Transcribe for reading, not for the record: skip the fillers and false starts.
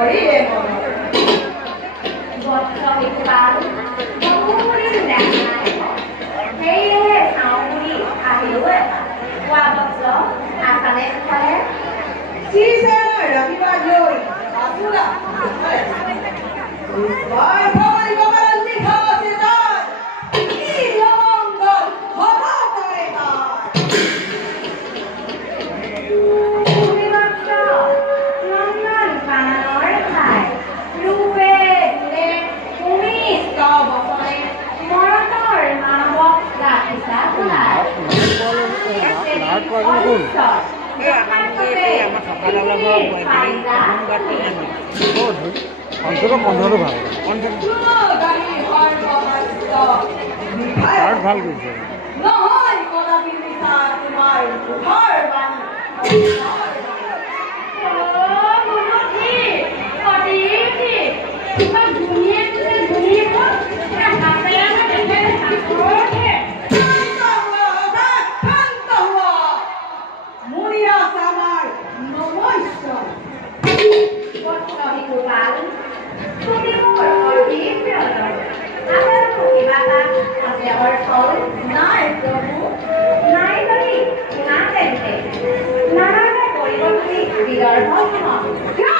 কৰিলে মনত বৎস শিশুকাল বহুদিন দেখা নাই সেয়েহে চাওঁ বুলি আহিলো এটা কোৱা বৎস আছানে খালে ৰাতিপুৱা লৈ আছোৰা অন্তত পন্ধৰটো ভাল ভাল কৰিছে নাই প্ৰভু নাই যদি ইমান তেন্তে নানানে কৰিব তুমি বিদৰ্ভ